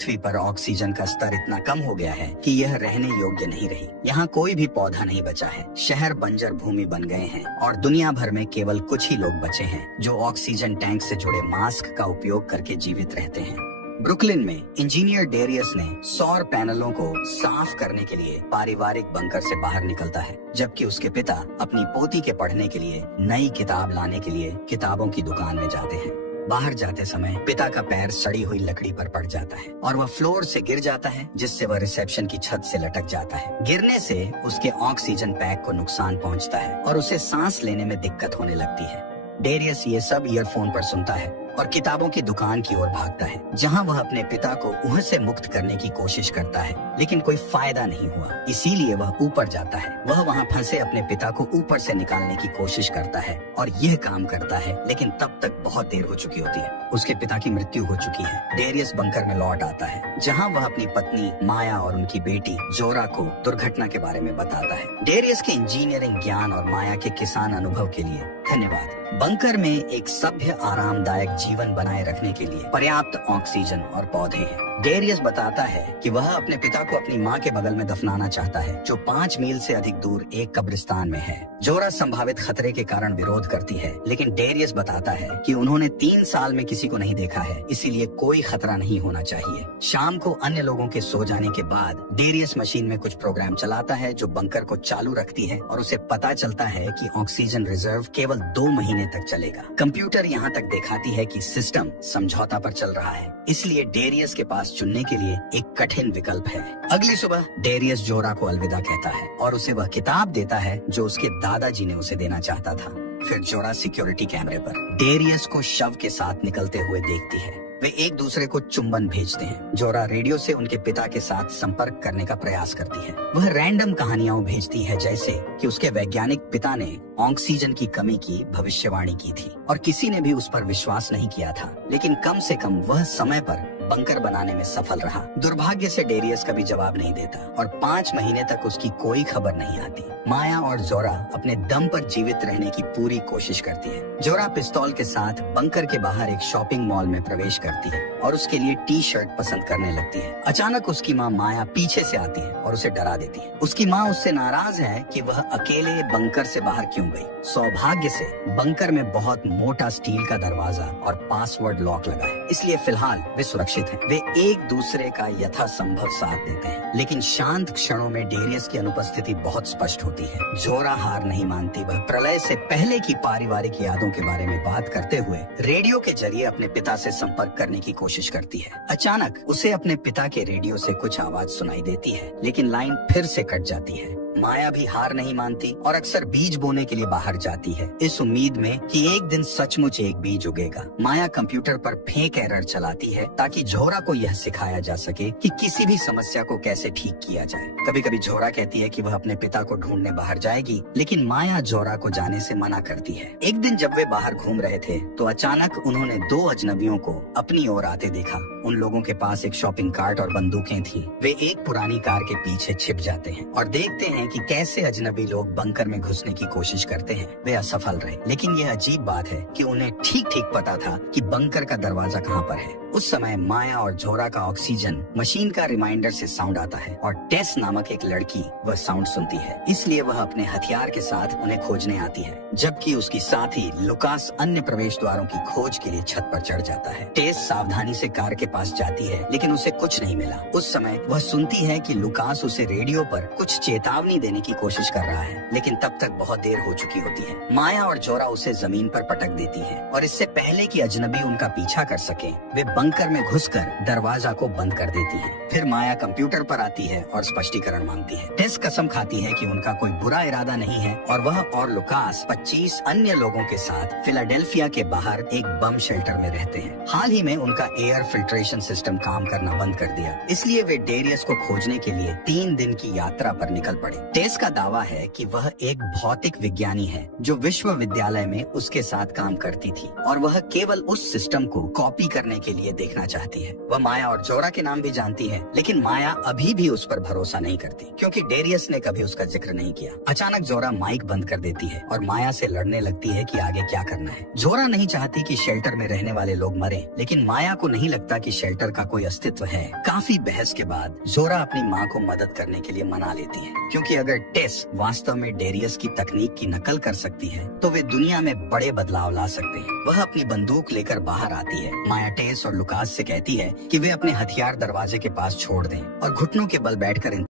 पृथ्वी पर ऑक्सीजन का स्तर इतना कम हो गया है कि यह रहने योग्य नहीं रही। यहाँ कोई भी पौधा नहीं बचा है, शहर बंजर भूमि बन गए हैं और दुनिया भर में केवल कुछ ही लोग बचे हैं जो ऑक्सीजन टैंक से जुड़े मास्क का उपयोग करके जीवित रहते हैं। ब्रुकलिन में इंजीनियर डेरियस ने सौर पैनलों को साफ करने के लिए पारिवारिक बंकर से बाहर निकलता है, जबकि उसके पिता अपनी पोती के पढ़ने के लिए नई किताब लाने के लिए किताबों की दुकान में जाते हैं। बाहर जाते समय पिता का पैर सड़ी हुई लकड़ी पर पड़ जाता है और वह फ्लोर से गिर जाता है, जिससे वह रिसेप्शन की छत से लटक जाता है। गिरने से उसके ऑक्सीजन पैक को नुकसान पहुंचता है और उसे सांस लेने में दिक्कत होने लगती है। डेरियस ये सब ईयरफोन पर सुनता है और किताबों की दुकान की ओर भागता है, जहां वह अपने पिता को ऊँह से मुक्त करने की कोशिश करता है, लेकिन कोई फायदा नहीं हुआ। इसीलिए वह ऊपर जाता है। वह वहां फंसे अपने पिता को ऊपर से निकालने की कोशिश करता है और यह काम करता है, लेकिन तब तक बहुत देर हो चुकी होती है। उसके पिता की मृत्यु हो चुकी है। डेरियस बंकर में लौट आता है, जहाँ वह अपनी पत्नी माया और उनकी बेटी जोरा को दुर्घटना के बारे में बताता है। डेरियस के इंजीनियरिंग ज्ञान और माया के किसान अनुभव के लिए धन्यवाद। बंकर में एक सभ्य आरामदायक जीवन बनाए रखने के लिए पर्याप्त ऑक्सीजन और पौधे हैं। डेरियस बताता है कि वह अपने पिता को अपनी मां के बगल में दफनाना चाहता है, जो 5 मील से अधिक दूर एक कब्रिस्तान में है। जोरा संभावित खतरे के कारण विरोध करती है, लेकिन डेरियस बताता है कि उन्होंने 3 साल में किसी को नहीं देखा है, इसीलिए कोई खतरा नहीं होना चाहिए। शाम को अन्य लोगों के सो जाने के बाद डेरियस मशीन में कुछ प्रोग्राम चलाता है जो बंकर को चालू रखती है और उसे पता चलता है कि ऑक्सीजन रिजर्व केवल 2 महीने तक चलेगा। कंप्यूटर यहाँ तक दिखाती है कि सिस्टम समझौता पर चल रहा है, इसलिए डेरियस के पास चुनने के लिए एक कठिन विकल्प है। अगली सुबह डेरियस जोरा को अलविदा कहता है और उसे वह किताब देता है जो उसके दादाजी ने उसे देना चाहता था। फिर जोरा सिक्योरिटी कैमरे पर डेरियस को शव के साथ निकलते हुए देखती है। वे एक दूसरे को चुंबन भेजते हैं। जोरा रेडियो से उनके पिता के साथ संपर्क करने का प्रयास करती है। वह रैंडम कहानियां भेजती है, जैसे कि उसके वैज्ञानिक पिता ने ऑक्सीजन की कमी की भविष्यवाणी की थी और किसी ने भी उस पर विश्वास नहीं किया था, लेकिन कम से कम वह समय पर बंकर बनाने में सफल रहा। दुर्भाग्य से डेरियस कभी जवाब नहीं देता और 5 महीने तक उसकी कोई खबर नहीं आती। माया और जोरा अपने दम पर जीवित रहने की पूरी कोशिश करती है। जोरा पिस्तौल के साथ बंकर के बाहर एक शॉपिंग मॉल में प्रवेश करती है और उसके लिए टी-शर्ट पसंद करने लगती है। अचानक उसकी माँ माया पीछे से आती है और उसे डरा देती है। उसकी माँ उससे नाराज है कि वह अकेले बंकर से बाहर क्यों गई। सौभाग्य से बंकर में बहुत मोटा स्टील का दरवाजा और पासवर्ड लॉक लगा है, इसलिए फिलहाल वे सुरक्षित हैं। वे एक दूसरे का यथासंभव साथ देते हैं, लेकिन शांत क्षणों में डेरियस की अनुपस्थिति बहुत स्पष्ट होती है। जोरा हार नहीं मानती। वह प्रलय से पहले की पारिवारिक यादों के बारे में बात करते हुए रेडियो के जरिए अपने पिता से संपर्क करने की कोशिश करती है। अचानक उसे अपने पिता के रेडियो से कुछ आवाज सुनाई देती है, लेकिन लाइन फिर से कट जाती है। माया भी हार नहीं मानती और अक्सर बीज बोने के लिए बाहर जाती है, इस उम्मीद में कि एक दिन सचमुच एक बीज उगेगा। माया कंप्यूटर पर फेक एरर चलाती है ताकि जोरा को यह सिखाया जा सके कि किसी भी समस्या को कैसे ठीक किया जाए। कभी कभी जोरा कहती है कि वह अपने पिता को ढूंढने बाहर जाएगी, लेकिन माया जोरा को जाने से मना करती है। एक दिन जब वे बाहर घूम रहे थे तो अचानक उन्होंने 2 अजनबियों को अपनी ओर आते देखा। उन लोगों के पास एक शॉपिंग कार्ट और बंदूकें थी। वे एक पुरानी कार के पीछे छिप जाते हैं और देखते हैं कि कैसे अजनबी लोग बंकर में घुसने की कोशिश करते हैं। वे असफल रहे, लेकिन यह अजीब बात है कि उन्हें ठीक ठीक पता था कि बंकर का दरवाजा कहाँ पर है। उस समय माया और जोरा का ऑक्सीजन मशीन का रिमाइंडर से साउंड आता है और टेस नामक एक लड़की वह साउंड सुनती है, इसलिए वह अपने हथियार के साथ उन्हें खोजने आती है, जबकि उसकी साथी लुकास अन्य प्रवेश द्वारों की खोज के लिए छत पर चढ़ जाता है। टेस सावधानी से कार के पास जाती है, लेकिन उसे कुछ नहीं मिला। उस समय वह सुनती है कि लुकास उसे रेडियो पर कुछ चेतावनी देने की कोशिश कर रहा है, लेकिन तब तक बहुत देर हो चुकी होती है। माया और जोरा उसे जमीन पर पटक देती है और इससे पहले कि अजनबी उनका पीछा कर सके, वे बंकर में घुसकर दरवाजा को बंद कर देती है। फिर माया कंप्यूटर पर आती है और स्पष्टीकरण मांगती है। टेस कसम खाती है कि उनका कोई बुरा इरादा नहीं है और वह और लुकास 25 अन्य लोगों के साथ फिलाडेल्फिया के बाहर एक बम शेल्टर में रहते हैं। हाल ही में उनका एयर फिल्ट्रेशन सिस्टम काम करना बंद कर दिया, इसलिए वे डेरियस को खोजने के लिए 3 दिन की यात्रा पर निकल पड़े। टेस का दावा है कि वह एक भौतिक विज्ञानी है जो विश्वविद्यालय में उसके साथ काम करती थी और वह केवल उस सिस्टम को कॉपी करने के लिए देखना चाहती है। वह माया और जोरा के नाम भी जानती है, लेकिन माया अभी भी उस पर भरोसा नहीं करती क्योंकि डेरियस ने कभी उसका जिक्र नहीं किया। अचानक जोरा माइक बंद कर देती है और माया से लड़ने लगती है कि आगे क्या करना है। जोरा नहीं चाहती कि शेल्टर में रहने वाले लोग मरें, लेकिन माया को नहीं लगता कि शेल्टर का कोई अस्तित्व है। काफी बहस के बाद जोरा अपनी माँ को मदद करने के लिए मना लेती है, क्योंकि अगर टेस वास्तव में डेरियस की तकनीक की नकल कर सकती है तो वे दुनिया में बड़े बदलाव ला सकते हैं। वह अपनी बंदूक लेकर बाहर आती है। माया टेस और लुकास से कहती है कि वे अपने हथियार दरवाजे के पास छोड़ दें और घुटनों के बल बैठकर